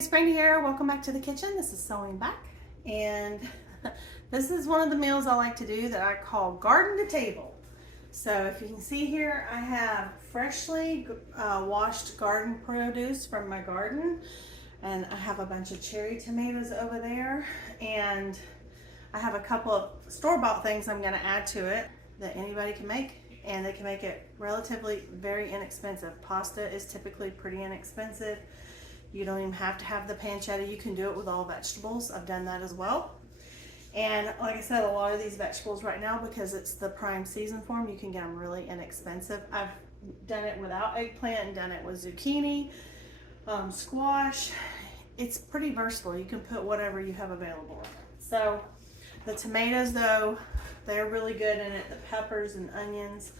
Spring here. Welcome back to the kitchen. This is Sewing Back, and this is one of the meals I like to do that I call garden to table. So if you can see here, I have freshly washed garden produce from my garden, and I have a bunch of cherry tomatoes over there, and I have a couple of store-bought things I'm going to add to it that anybody can make, and they can make it relatively very inexpensive. Pasta is typically pretty inexpensive. You don't even have to have the pancetta. You can do it with all vegetables. I've done that as well. And like I said, a lot of these vegetables right now, because it's the prime season for them, you can get them really inexpensive. I've done it without eggplant and done it with zucchini, squash. It's pretty versatile. You can put whatever you have available. So the tomatoes, though, they're really good in it. The peppers and onions,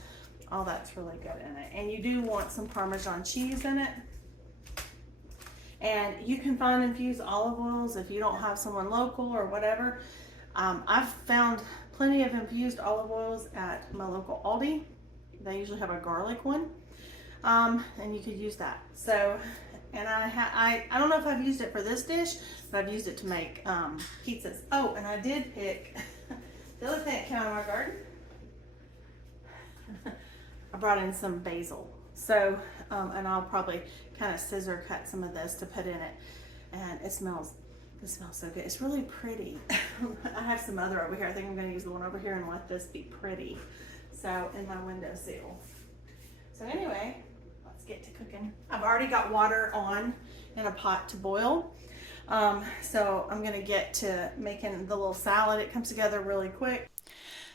all that's really good in it. And you do want some Parmesan cheese in it. And you can find infused olive oils if you don't have someone local or whatever. I've found plenty of infused olive oils at my local Aldi. They usually have a garlic one, and you could use that. So, and I don't know if I've used it for this dish, but I've used it to make pizzas. Oh, and I did pick the other thing that came out of my garden. I brought in some basil. So, and I'll probably kind of scissor cut some of this to put in it. And it smells so good. It's really pretty. I have some other over here. I think I'm going to use the one over here and let this be pretty. So, in my windowsill. So anyway, let's get to cooking. I've already got water on in a pot to boil. So I'm going to get to making the little salad. It comes together really quick.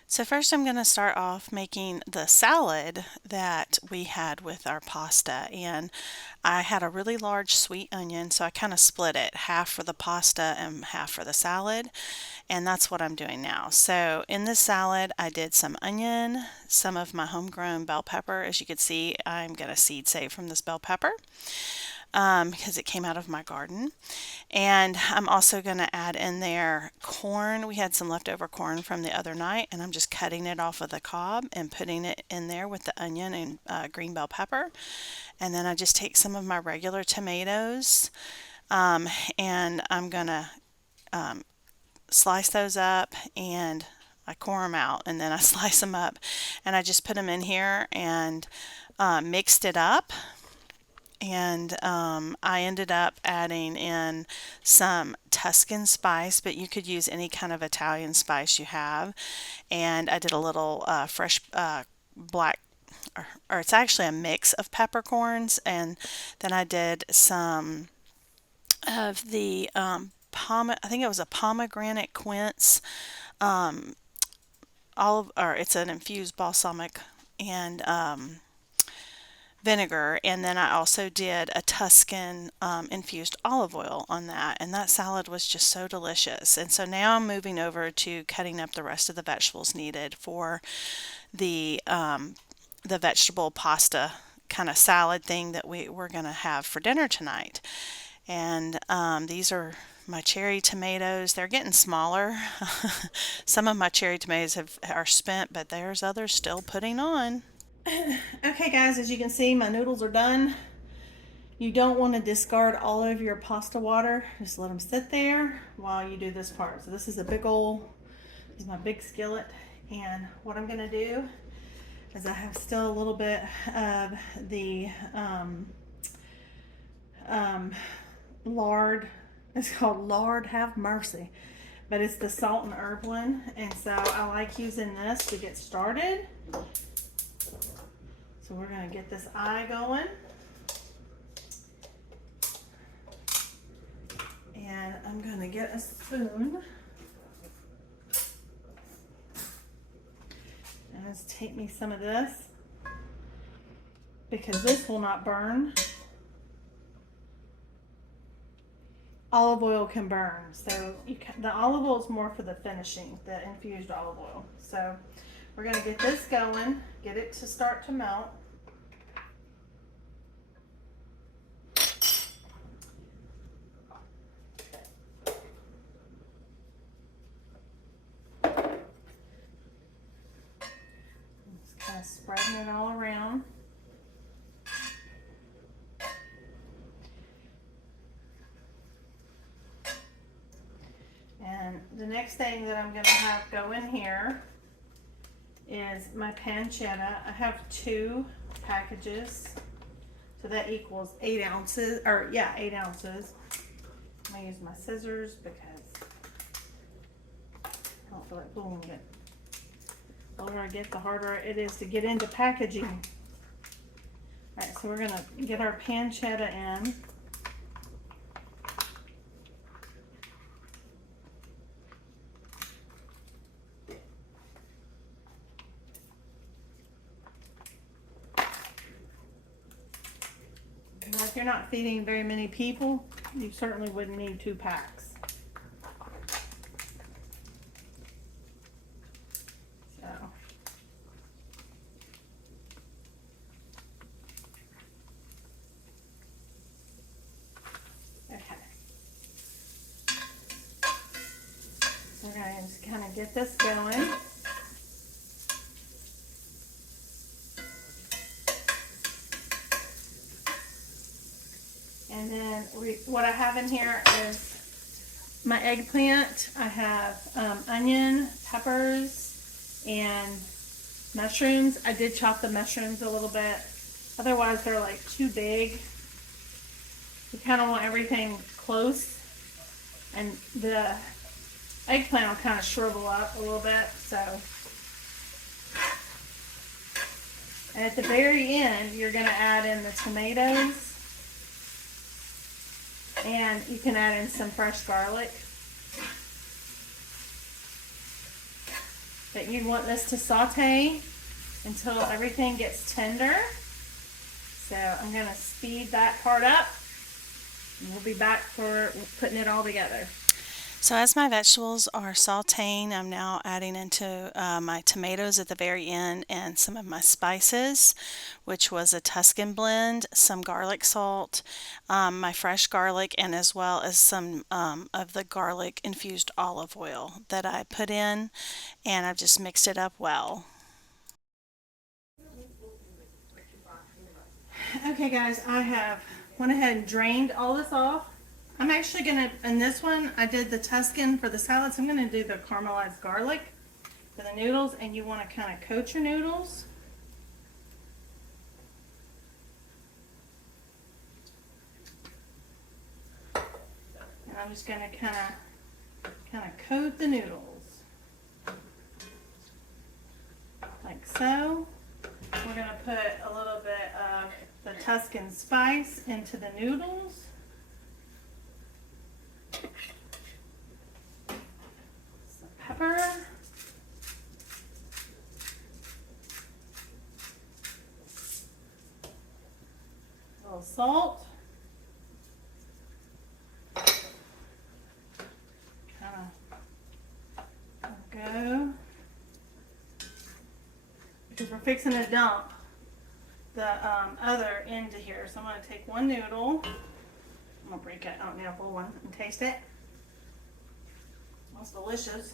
So first I'm going to start off making the salad that we had with our pasta, and I had a really large sweet onion, so I kind of split it, half for the pasta and half for the salad, and that's what I'm doing now. So in this salad I did some onion, some of my homegrown bell pepper. As you can see, I'm going to seed save from this bell pepper because it came out of my garden. And I'm also going to add in there corn. We had some leftover corn from the other night, and I'm just cutting it off of the cob and putting it in there with the onion and green bell pepper. And then I just take some of my regular tomatoes, and I'm going to slice those up, and I core them out, and then I slice them up, and I just put them in here and mixed it up. And I ended up adding in some Tuscan spice, but you could use any kind of Italian spice you have. And I did a little fresh black, or it's actually a mix of peppercorns. And then I did some of the I think it was a pomegranate quince, or it's an infused balsamic and vinegar, and then I also did a Tuscan infused olive oil on that, and that salad was just so delicious. And so now I'm moving over to cutting up the rest of the vegetables needed for the vegetable pasta kind of salad thing that we're going to have for dinner tonight. And these are my cherry tomatoes. They're getting smaller. Some of my cherry tomatoes are spent, but there's others still putting on. Okay guys, as you can see, my noodles are done. You don't want to discard all of your pasta water. Just let them sit there while you do this part. So this is this is my big skillet. And what I'm going to do is I have still a little bit of the lard. It's called lard, have mercy. But it's the salt and herb one. And so I like using this to get started. So we're going to get this eye going. And I'm going to get a spoon. And let's take me some of this, because this will not burn. Olive oil can burn. So the olive oil is more for the finishing, the infused olive oil. So we're going to get this going, get it to start to melt. Just kind of spreading it all around. then the next thing that I'm going to have go in here is my pancetta. I have 2 packages, so that equals 8 ounces, or yeah, 8 ounces. I'm going to use my scissors because I don't feel like pulling it. The older I get, the harder it is to get into packaging. Alright, so we're going to get our pancetta in. Now, if you're not feeding very many people, you certainly wouldn't need 2 packs. So, okay. We're going to just kind of get this going. And then what I have in here is my eggplant. I have onion, peppers, and mushrooms. I did chop the mushrooms a little bit. Otherwise, they're like too big. You kind of want everything close. And the eggplant will kind of shrivel up a little bit. So, and at the very end, you're going to add in the tomatoes. And you can add in some fresh garlic. But you want this to saute until everything gets tender. So I'm going to speed that part up. And we'll be back for putting it all together. So as my vegetables are sauteing, I'm now adding into my tomatoes at the very end and some of my spices, which was a Tuscan blend, some garlic salt, my fresh garlic, and as well as some of the garlic infused olive oil that I put in, and I've just mixed it up well. Okay guys, I have went ahead and drained all this off. I'm actually going to, in this one, I did the Tuscan for the salads. I'm going to do the caramelized garlic for the noodles, and you want to kind of coat your noodles. And I'm just going to kind of coat the noodles. Like so. We're going to put a little bit of the Tuscan spice into the noodles. Some pepper. A little salt. Kind of go. Because we're fixing to dump the other into here. So I'm going to take one noodle. I'm going to break it. I don't need a whole one. And taste it. Smells delicious.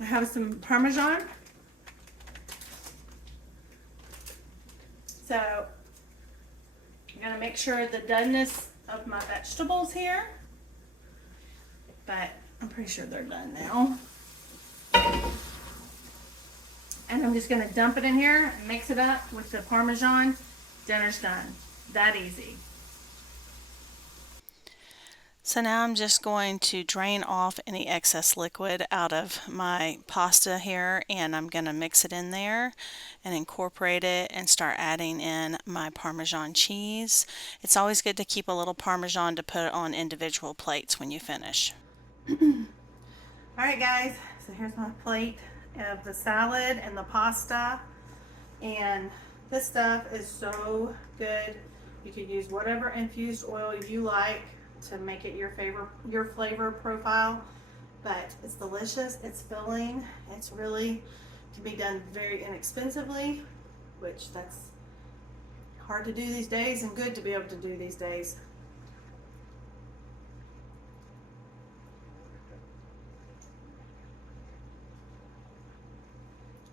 I have some Parmesan. So I'm going to make sure the doneness of my vegetables here. But I'm pretty sure they're done now. And I'm just going to dump it in here and mix it up with the Parmesan. Dinner's done. That easy. So now I'm just going to drain off any excess liquid out of my pasta here, and I'm going to mix it in there and incorporate it and start adding in my Parmesan cheese. It's always good to keep a little Parmesan to put on individual plates when you finish. Alright guys, so here's my plate of the salad and the pasta, and this stuff is so good. You could use whatever infused oil you like to make it your flavor profile, but it's delicious, it's filling, it's really can be done very inexpensively, which that's hard to do these days and good to be able to do these days.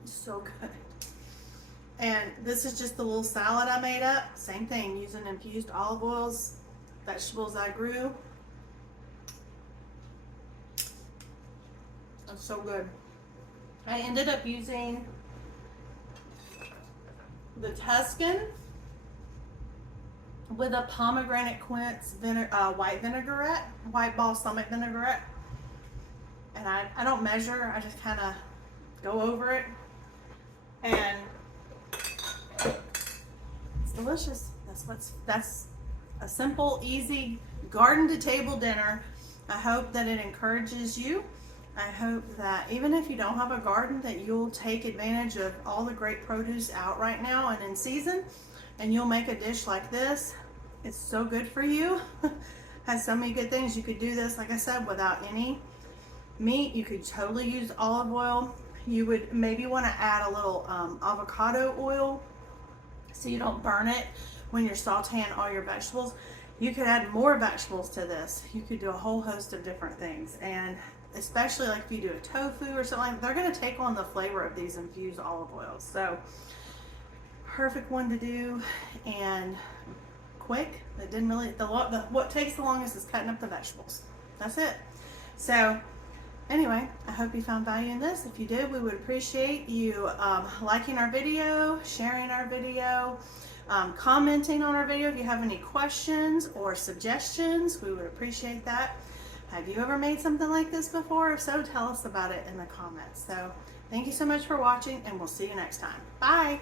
So good. And this is just the little salad I made up. Same thing, using infused olive oils, vegetables I grew. It's so good. I ended up using the Tuscan with a pomegranate quince white vinaigrette, white balsamic vinaigrette. And I don't measure, I just kind of go over it. And it's delicious. That's a simple, easy garden to table dinner. I hope that it encourages you. I hope that even if you don't have a garden, that you'll take advantage of all the great produce out right now and in season, and you'll make a dish like this. It's so good for you. Has so many good things. You could do this, like I said, without any meat. You could totally use olive oil. You would maybe want to add a little avocado oil so you don't burn it when you're sauteing all your vegetables. You could add more vegetables to this. You could do a whole host of different things, and especially like if you do a tofu or something, they're going to take on the flavor of these infused olive oils. So perfect one to do, and quick. It didn't really, what takes the longest is cutting up the vegetables. That's it. So anyway, I hope you found value in this. If you did, we would appreciate you liking our video, sharing our video, commenting on our video. If you have any questions or suggestions, we would appreciate that. Have you ever made something like this before? If so, tell us about it in the comments. So thank you so much for watching, and we'll see you next time. Bye.